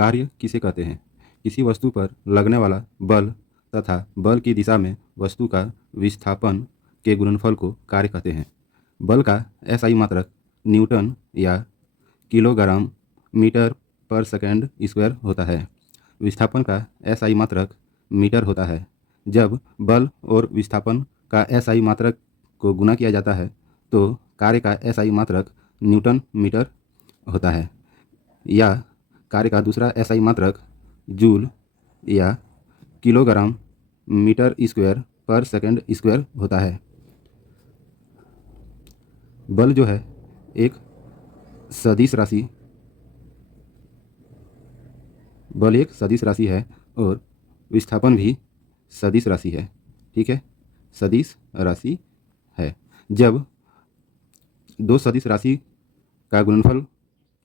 कार्य किसे कहते हैं? किसी वस्तु पर लगने वाला बल तथा बल की दिशा में वस्तु का विस्थापन के गुणनफल को कार्य कहते हैं। बल का एसआई मात्रक न्यूटन या किलोग्राम मीटर पर सेकंड स्क्वायर होता है। विस्थापन का एसआई मात्रक मीटर होता है। जब बल और विस्थापन का एसआई मात्रक को गुणा किया जाता है तो कार्य का एसआई मात्रक न्यूटन मीटर होता है, या कार्य का दूसरा एसआई मात्रक जूल या किलोग्राम मीटर स्क्वायर पर सेकंड स्क्वायर होता है। बल जो है एक सदिश राशि है और विस्थापन भी सदिश राशि है। ठीक है, सदिश राशि है। जब दो सदिश राशि का गुणनफल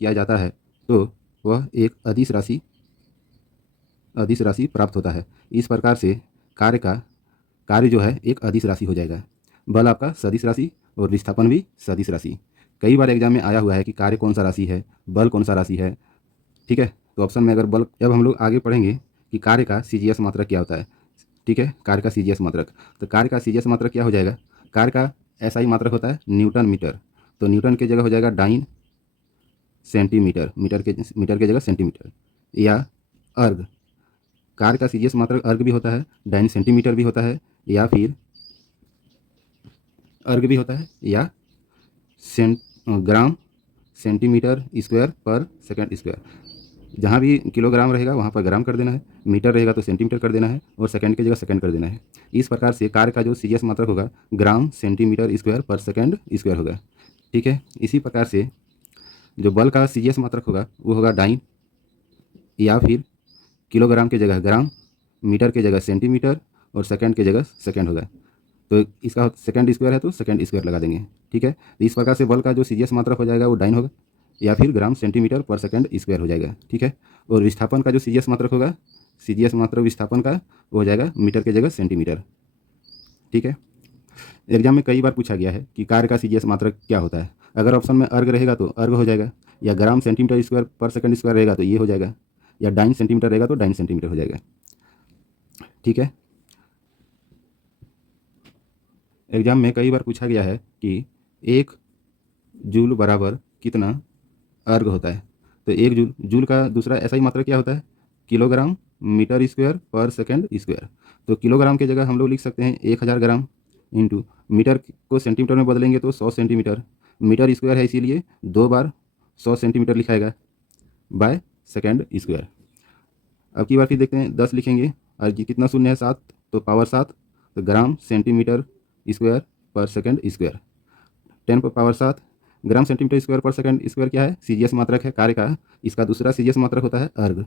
किया जाता है तो वह एक अदिश राशि प्राप्त होता है। इस प्रकार से कार्य जो है एक अदिश राशि हो जाएगा। बल आपका सदिश राशि और विस्थापन भी सदिश राशि। कई बार एग्जाम में आया हुआ है कि कार्य कौन सा राशि है, बल कौन सा राशि है। ठीक है, तो ऑप्शन में अगर बल, जब हम लोग आगे पढ़ेंगे कि कार्य का सीजीएस मात्रक क्या होता है। ठीक है, कार्य का सीजीएस मात्रक, तो कार्य का सीजीएस मात्रक क्या हो जाएगा? कार्य का एसआई मात्रक होता है न्यूटन मीटर, तो न्यूटन की जगह हो जाएगा डाइन सेंटीमीटर, मीटर के जगह सेंटीमीटर। या अर्ग, कार्य का सीजीएस मात्रक अर्ग भी होता है, डाइन सेंटीमीटर भी होता है, या फिर अर्ग भी होता है, या ग्राम सेंटीमीटर स्क्वायर पर सेकंड स्क्वायर। जहाँ भी किलोग्राम रहेगा वहाँ पर ग्राम कर देना है, मीटर रहेगा तो सेंटीमीटर कर देना है, और सेकंड की जगह सेकंड कर देना है। इस प्रकार से कार्य का जो सीजीएस मात्रक होगा ग्राम सेंटीमीटर स्क्वायर पर सेकंड स्क्वायर होगा। ठीक है, इसी प्रकार से जो बल का सीजीएस मात्रक होगा वो होगा डाइन, या फिर किलोग्राम की जगह ग्राम, मीटर की जगह सेंटीमीटर, और सेकंड की जगह सेकंड होगा। तो इसका सेकंड स्क्वायर है तो सेकंड स्क्वायर लगा देंगे। ठीक है, तो इस प्रकार से बल का जो सीजीएस मात्रक हो जाएगा वो डाइन होगा, या फिर ग्राम सेंटीमीटर पर सेकंड स्क्वायर हो जाएगा। ठीक है, और विस्थापन का जो सीजीएस मात्रक होगा, सीजीएस मात्रक विस्थापन का वो हो जाएगा मीटर की जगह सेंटीमीटर। ठीक है, एग्जाम में कई बार पूछा गया है कि कार्य का सीजीएस मात्रक क्या होता है। अगर ऑप्शन में अर्ग रहेगा तो अर्ग हो जाएगा, या ग्राम सेंटीमीटर स्क्वायर पर सेकंड स्क्वायर रहेगा तो ये हो जाएगा, या डाइन सेंटीमीटर रहेगा तो डाइन सेंटीमीटर हो जाएगा। ठीक है, एग्जाम में कई बार पूछा गया है कि 1 जूल बराबर कितना अर्ग होता है। तो 1 जूल का दूसरा एसआई मात्रक क्या होता है? किलोग्राम मीटर स्क्वायर पर सेकंड स्क्वायर। तो किलोग्राम की जगह हम लोग लिख सकते हैं 1000 ग्राम, इंटू मीटर को सेंटीमीटर में बदलेंगे तो 100 सेंटीमीटर, मीटर स्क्वायर है इसीलिए 2 बार 100 सेंटीमीटर लिखाएगा, बाय सेकंड स्क्वायर। अब की बार फिर देखते हैं, 10 लिखेंगे और ये कितना शून्य है 7, तो पावर 7, तो ग्राम सेंटीमीटर स्क्वायर पर सेकंड स्क्वायर। 10 पर पावर 7 ग्राम सेंटीमीटर स्क्वायर पर सेकंड स्क्वायर क्या है? सीजीएस मात्रक है कार्य का। इसका दूसरा सीजीएस मात्रक होता है अर्ग।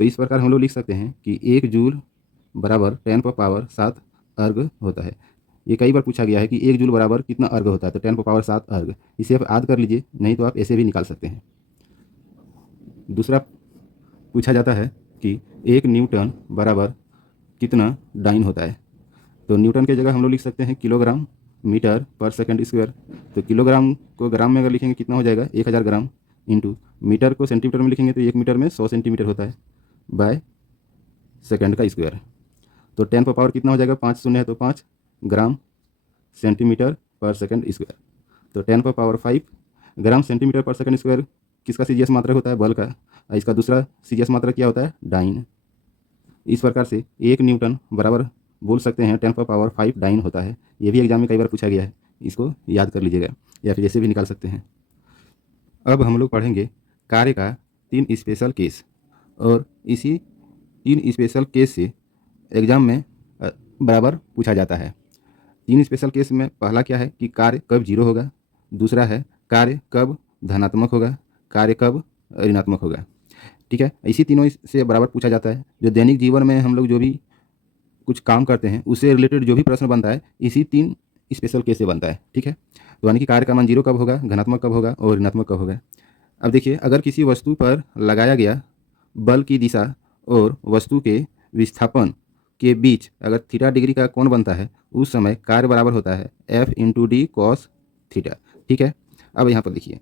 तो इस प्रकार हम लोग लिख सकते हैं कि 1 जूल बराबर 10 पर पावर 7 अर्ग होता है। ये कई बार पूछा गया है कि 1 जूल बराबर कितना अर्ग होता है, तो 10 पर पावर 7 अर्ग। इसे आप याद कर लीजिए, नहीं तो आप ऐसे भी निकाल सकते हैं। दूसरा पूछा जाता है कि 1 न्यूटन बराबर कितना डाइन होता है। तो न्यूटन की जगह हम लोग लिख सकते हैं किलोग्राम मीटर पर सेकंड स्क्वायर। तो किलोग्राम को ग्राम में अगर लिखेंगे कितना हो जाएगा? 1000 ग्राम, इंटू मीटर को सेंटीमीटर में लिखेंगे तो 1 मीटर में 100 सेंटीमीटर होता है, बाय सेकंड का स्क्वायर। तो 10 पर पावर कितना हो जाएगा? 5 शून्य है तो 5 ग्राम सेंटीमीटर पर सेकंड स्क्वायर। तो 10 पर पावर 5 ग्राम सेंटीमीटर पर सेकंड स्क्वायर किसका सीजीएस मात्रक होता है? बल का। इसका दूसरा सीजीएस मात्रक क्या होता है? डाइन। इस प्रकार से 1 न्यूटन बराबर बोल सकते हैं 10 पर पावर 5 डाइन होता है। ये भी एग्जाम में कई बार पूछा गया है, इसको याद कर लीजिएगा, या फिर ऐसे भी निकाल सकते हैं। अब हम लोग पढ़ेंगे कार्य का 3 स्पेशल केस, और इसी 3 स्पेशल केस से एग्जाम में बराबर पूछा जाता है। 3 स्पेशल केस में पहला क्या है कि कार्य कब जीरो होगा, दूसरा है कार्य कब धनात्मक होगा, कार्य कब ऋणात्मक होगा। ठीक है, इसी तीनों से बराबर पूछा जाता है। जो दैनिक जीवन में हम लोग जो भी कुछ काम करते हैं उससे रिलेटेड जो भी प्रश्न बनता है इसी 3 स्पेशल केस से बनता है। ठीक है, तो यानी कि कार्य का मान जीरो कब होगा, धनात्मक कब होगा और ऋणात्मक कब होगा। अब देखिए, अगर किसी वस्तु पर लगाया गया बल की दिशा और वस्तु के विस्थापन के बीच अगर थीटा डिग्री का कोण बनता है उस समय कार्य बराबर होता है F × d cos थीटा। ठीक है, अब यहाँ पर देखिए,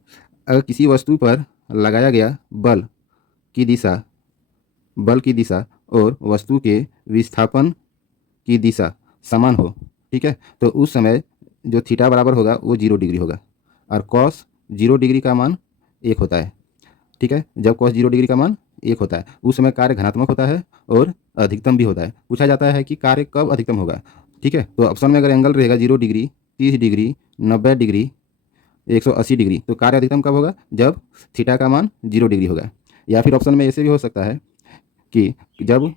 अगर किसी वस्तु पर लगाया गया बल की दिशा और वस्तु के विस्थापन की दिशा समान हो, ठीक है, तो उस समय जो थीटा बराबर होगा वो 0 डिग्री होगा और कॉस 0 डिग्री का मान 1 होता है, ठीक है। जब कॉस 0 डिग्री का मान 1 होता है उस समय कार्य धनात्मक होता है और अधिकतम भी होता है। पूछा जाता है कि कार्य कब अधिकतम होगा, ठीक है, तो ऑप्शन में अगर एंगल रहेगा 0 डिग्री, 30 डिग्री, 90 डिग्री, 180 डिग्री, तो कार्य अधिकतम कब होगा, जब थीटा का मान 0 डिग्री होगा। या फिर ऑप्शन में ऐसे भी हो सकता है कि जब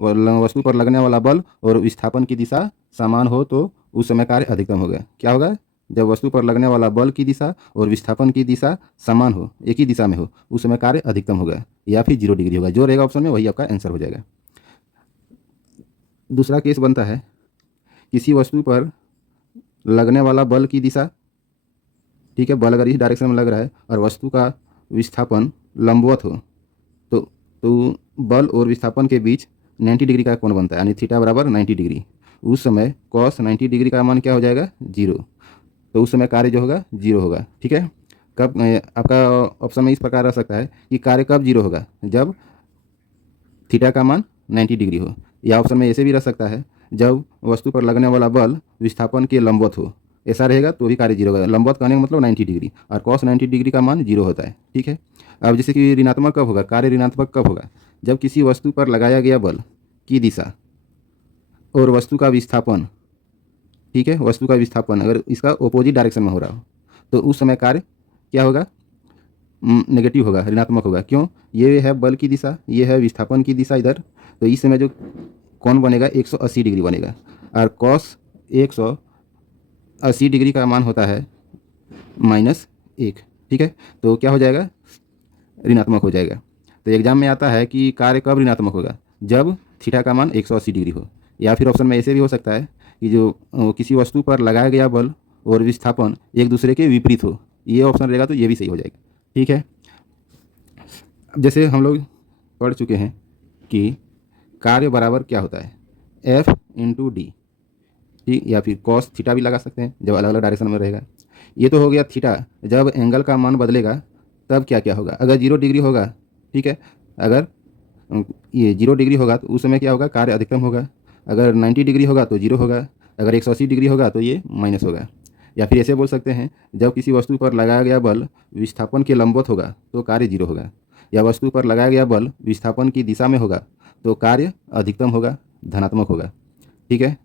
वस्तु पर लगने वाला बल और विस्थापन की दिशा समान हो तो उस समय कार्य अधिकतम होगा। क्या होगा, जब वस्तु पर लगने वाला बल की दिशा और विस्थापन की दिशा समान हो, एक ही दिशा में हो, उस समय कार्य अधिकतम होगा या फिर 0 डिग्री होगा। जो रहेगा ऑप्शन में वही आपका आंसर हो जाएगा। दूसरा केस बनता है, किसी वस्तु पर लगने वाला बल की दिशा, ठीक है, बल अगर इस डायरेक्शन में लग रहा है और वस्तु का विस्थापन लंबवत हो तो बल और विस्थापन के बीच 90 डिग्री का कोण बनता है, यानी थीटा बराबर 90 डिग्री। उस समय कॉस 90 डिग्री का मान क्या हो जाएगा, 0, तो उस समय कार्य जो होगा 0 होगा, ठीक है। कब आपका ऑप्शन में इस प्रकार रह सकता है कि कार्य कब 0 होगा, जब थीटा का मान 90 डिग्री हो, या ऑप्शन में ऐसे भी रह सकता है जब वस्तु पर लगने वाला बल विस्थापन के लंबवत हो, ऐसा रहेगा तो भी कार्य 0 होगा। लंबवत कहने का मतलब 90 डिग्री और कॉस 90 डिग्री का मान 0 होता है, ठीक है। अब जैसे कि ऋणात्मक कब होगा, कार्य ऋणात्मक कब होगा, जब किसी वस्तु पर लगाया गया बल की दिशा और वस्तु का विस्थापन, ठीक है, वस्तु का विस्थापन अगर इसका अपोजिट डायरेक्शन में हो रहा हो तो उस समय कार्य क्या होगा, नेगेटिव होगा, ऋणात्मक होगा। क्यों, ये है बल की दिशा, ये है विस्थापन की दिशा इधर, तो इस समय जो कोण बनेगा 180 डिग्री बनेगा और कॉस 180 डिग्री का मान होता है -1, ठीक है, तो क्या हो जाएगा, ऋणात्मक हो जाएगा। तो एग्जाम में आता है कि कार्य कब ऋणात्मक होगा, जब थीटा का मान 180 डिग्री हो। या फिर ऑप्शन में ऐसे भी हो सकता है कि जो किसी वस्तु पर लगाया गया बल और विस्थापन एक दूसरे के विपरीत हो, ये ऑप्शन रहेगा तो ये भी सही हो जाएगा, ठीक है। अब जैसे हम लोग पढ़ चुके हैं कि कार्य बराबर क्या होता है, F/d, ठीक, या फिर कॉस थीटा भी लगा सकते हैं जब अलग अलग डायरेक्शन में रहेगा। ये तो हो गया थीटा, जब एंगल का मान बदलेगा तब क्या क्या होगा, अगर 0 डिग्री होगा, ठीक है, अगर ये 0 डिग्री होगा तो उस समय क्या होगा, कार्य अधिकतम होगा। अगर 90 डिग्री होगा तो 0 होगा, अगर 180 डिग्री होगा तो ये माइनस होगा। या फिर ऐसे बोल सकते हैं, जब किसी वस्तु पर लगाया गया बल विस्थापन के लंबवत होगा तो कार्य 0 होगा, या वस्तु पर लगाया गया बल विस्थापन की दिशा में होगा तो कार्य अधिकतम होगा, धनात्मक होगा, ठीक है।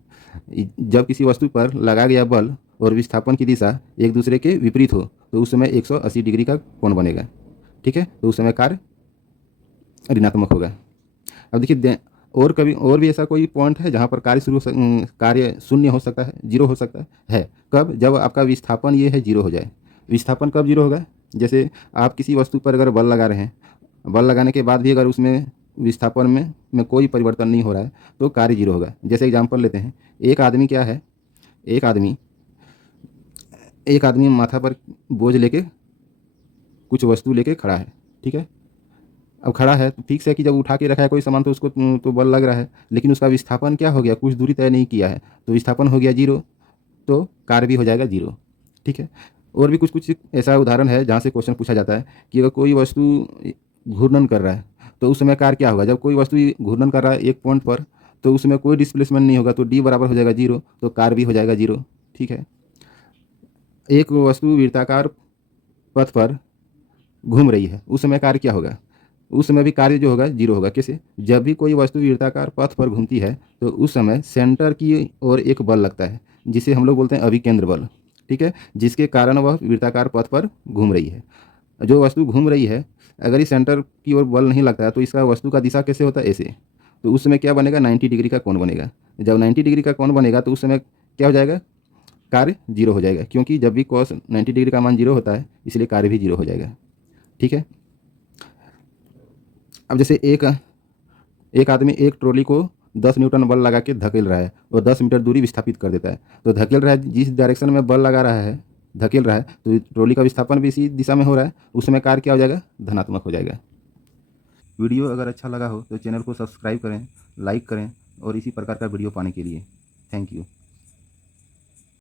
जब किसी वस्तु पर लगाया गया बल और विस्थापन की दिशा एक दूसरे के विपरीत हो तो उस समय 180 डिग्री का कोण बनेगा, ठीक है, तो उस समय कार्य ऋणात्मक होगा। अब देखिए और कभी और भी ऐसा कोई पॉइंट है जहाँ पर कार्य शून्य हो सकता है, 0 हो सकता है कब, जब आपका विस्थापन ये है 0 हो जाए। विस्थापन कब 0 होगा, जैसे आप किसी वस्तु पर अगर बल लगा रहे हैं, बल लगाने के बाद भी अगर उसमें विस्थापन में कोई परिवर्तन नहीं हो रहा है तो कार्य 0 होगा। जैसे एग्जाम्पल लेते हैं, एक आदमी क्या है, एक आदमी माथा पर बोझ लेके कुछ वस्तु लेके खड़ा है, ठीक है। अब खड़ा है तो ठीक से कि जब उठा के रखा है कोई सामान तो उसको तो बल लग रहा है, लेकिन उसका विस्थापन क्या हो गया, कुछ दूरी तय नहीं किया है तो विस्थापन हो गया 0, तो कार्य भी हो जाएगा 0, ठीक है। और भी कुछ कुछ ऐसा उदाहरण है जहाँ से क्वेश्चन पूछा जाता है कि अगर कोई वस्तु घूर्णन कर रहा है तो उस समय कार्य क्या होगा, जब कोई वस्तु घूर्णन कर रहा है एक पॉइंट पर तो उसमें कोई डिस्प्लेसमेंट नहीं होगा तो d बराबर हो जाएगा 0, तो कार्य भी हो जाएगा 0, ठीक है। एक वस्तु वृत्ताकार पथ पर घूम रही है उस समय कार्य क्या होगा, उस समय भी कार्य जो होगा 0 होगा। कैसे, जब भी कोई वस्तु वृत्ताकार पथ पर घूमती है तो उस समय सेंटर की ओर एक बल लगता है जिसे हम लोग बोलते हैं अभिकेंद्र बल, ठीक है, जिसके कारण वह वृत्ताकार पथ पर घूम रही है। जो वस्तु घूम रही है अगर इस सेंटर की ओर बल नहीं लगता है तो इसका वस्तु का दिशा कैसे होता है, ऐसे, तो उस समय क्या बनेगा, 90 डिग्री का कोण बनेगा। जब 90 डिग्री का कोण बनेगा तो उस समय क्या हो जाएगा, कार्य 0 हो जाएगा, क्योंकि जब भी cos 90 डिग्री का मान 0 होता है इसलिए कार्य भी 0 हो जाएगा, ठीक है। अब जैसे एक आदमी एक ट्रॉली को 10 न्यूटन बल लगा के धकेल रहा है और 10 मीटर दूरी विस्थापित कर देता है, तो धकेल रहा है जिस डायरेक्शन में बल लगा रहा है, धकेल रहा है, तो ट्रॉली का विस्थापन भी इसी दिशा में हो रहा है, उस समय कार्य क्या हो जाएगा, धनात्मक हो जाएगा। वीडियो अगर अच्छा लगा हो तो चैनल को सब्सक्राइब करें, लाइक करें और इसी प्रकार का वीडियो पाने के लिए थैंक यू।